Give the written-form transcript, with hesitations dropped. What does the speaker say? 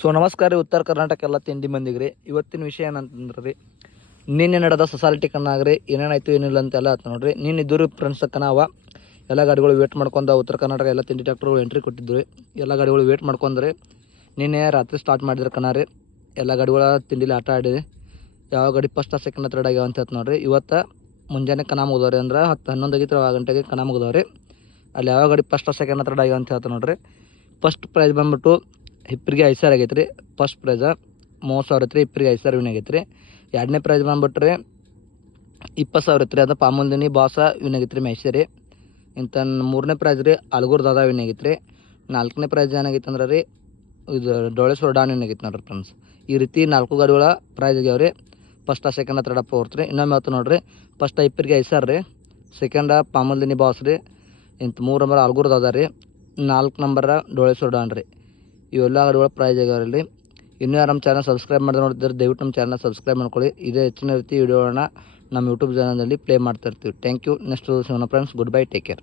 So ನಮಸ್ಕಾರ ರೀ, ಉತ್ತರ ಕರ್ನಾಟಕ ಎಲ್ಲ ತಿಂಡಿ ಮಂದಿಗೆ ರೀ. ಇವತ್ತಿನ ವಿಷಯ ಏನಂತಂದ್ರೆ ರೀ, ನಿನ್ನೆ ನಡೆದ ಸೊಸಾಲಿಟಿ ಕಣ್ಣಾಗ್ರಿ ಏನೇನಾಯ್ತು ಏನಿಲ್ಲ ಅಂತೆಲ್ಲ ಆಯ್ತು ನೋಡ್ರಿ. ನೀನು ಇದ್ದು ಫ್ರೆಂಡ್ಸ್ ಕಣವ ಎಲ್ಲ ಗಾಡಿಗಳು ವೇಟ್ ಮಾಡ್ಕೊಂಡು ಉತ್ತರ ಕರ್ನಾಟಕ ಎಲ್ಲ ತಿಂಡಿ ಟ್ಯಾಕ್ಟರ್ಗಳು ಎಂಟ್ರಿ ಕೊಟ್ಟಿದ್ವಿ. ಎಲ್ಲ ಗಾಡಿಗಳು ವೇಟ್ ಮಾಡ್ಕೊಂಡ್ರೆ ನಿನ್ನೆ ರಾತ್ರಿ ಸ್ಟಾರ್ಟ್ ಮಾಡಿದ್ರೆ ಕಣ ರೀ. ಎಲ್ಲ ಗಾಡಿಗಳ ತಿಂಡಿಲಿ ಆಟ ಆಡಿ ಯಾವ ಗಾಡಿ ಫಸ್ಟ್ ಸೆಕೆಂಡ್ ಥರ್ಡ್ ಆಗ್ಯಾವ ಅಂತ ಹೇಳ್ತು ನೋಡ್ರಿ. ಇವತ್ತು ಮುಂಜಾನೆ ಕಣ ಮುಗಿದವ್ರಿ, ಅಂದ್ರೆ 11 ಗಂಟೆಗೆ ಕಣ ಮುಗಿದವ್ರಿ. ಅಲ್ಲಿ ಯಾವ ಗಾಡಿ ಫಸ್ಟ್ ಸೆಕೆಂಡ್ ಥರ್ಡ್ ಆಗ್ಯಾವ ಅಂತ ಹೇಳ್ತು ನೋಡ್ರಿ. ಫಸ್ಟ್ ಪ್ರೈಸ್ ಬಂದ್ಬಿಟ್ಟು ಇಬ್ಬರಿಗೆ 5,000 ಆಗೈತೆ ರೀ. ಫಸ್ಟ್ ಪ್ರೈಸ 30,000 ಐತ್ರಿ, ಇಬ್ಬರಿಗೆ 5,000 ವಿನ್ ಆಗೈತೆ ರೀ. ಎರಡನೇ ಪ್ರೈಸ್ ಬಂದ್ಬಿಟ್ರೆ 20,000 ಐತ್ರಿ, ಅದು ಪಾಮುಲ್ದಿನಿ ಬಾಸ ವಿನ್ ಆಗೈತೆ ರೀ ಮೈಸೂರಿ. ಇಂಥ ಮೂರನೇ ಪ್ರೈಸ್ ರೀ ಅಲ್ಗೂರ್ ದಾದಾ ವಿನ್ ಆಗೈತೆ ರೀ. ನಾಲ್ಕನೇ ಪ್ರೈಸ್ ಏನಾಗೈತೆ ಅಂದ್ರೆ ರೀ ಇದು ಡೋಳೇಶ್ವರ ಡಾನ್ ವಿನ್ ಆಗೈತೆ ನೋಡ್ರಿ ಫ್ರೆಂಡ್ಸ್. ಈ ರೀತಿ 4 ಗಾಡಿಗಳ ಪ್ರೈಸ್ ಆಗ್ಯಾವ ರೀ. ಫಸ್ಟ್ ಸೆಕೆಂಡ್ ಥರ್ಡ್ ಫೋರ್ತ್ ರೀ. ಇನ್ನೊಮ್ಮೆ ಹೇಳ್ತು ನೋಡ್ರಿ, ಫಸ್ಟ್ ಇಬ್ಬರಿಗೆ 5,000 ರೀ, ಸೆಕೆಂಡ ಪಾಮುಲ್ದಿನಿ ಬಾಸ್ ರೀ, ಇಂಥ 3 ನಂಬರ್ ಅಲ್ಗೂರ್ ದಾದಾ ರೀ, 4 ನಂಬರ ಡೋಳೇಶ್ವರ ಡಾನ್ ರೀ. ಇವೆಲ್ಲ ಗಾಡಿಗಳ ಪ್ರೈಸ್ ಆಗ್ಯಾವಲ್ಲಿ. ಇನ್ನೂ ಯಾರು ನಮ್ಮ ಚಾನಲ್ ಸಬ್ಸ್ಕ್ರೈಬ್ ಮಾಡಿದ್ರೆ ನೋಡಿದ್ರೆ ದಯವಿಟ್ಟು ನಮ್ಮ ಚಾನಲ್ ಸಬ್ಸ್ಕ್ರೈಬ್ ಮಾಡ್ಕೊಳ್ಳಿ. ಇದೇ ಹೆಚ್ಚಿನ ರೀತಿ ವಿಡಿಯೋಗಳನ್ನ ನಮ್ಮ ಯೂಟ್ಯೂಬ್ ಚಾನಲಲ್ಲಿ ಪ್ಲೇ ಮಾಡ್ತಾ ಇರ್ತೀವಿ. Thank you. ನೆಕ್ಸ್ಟ್ ಸಿಗೋಣ friends. Good bye, take care.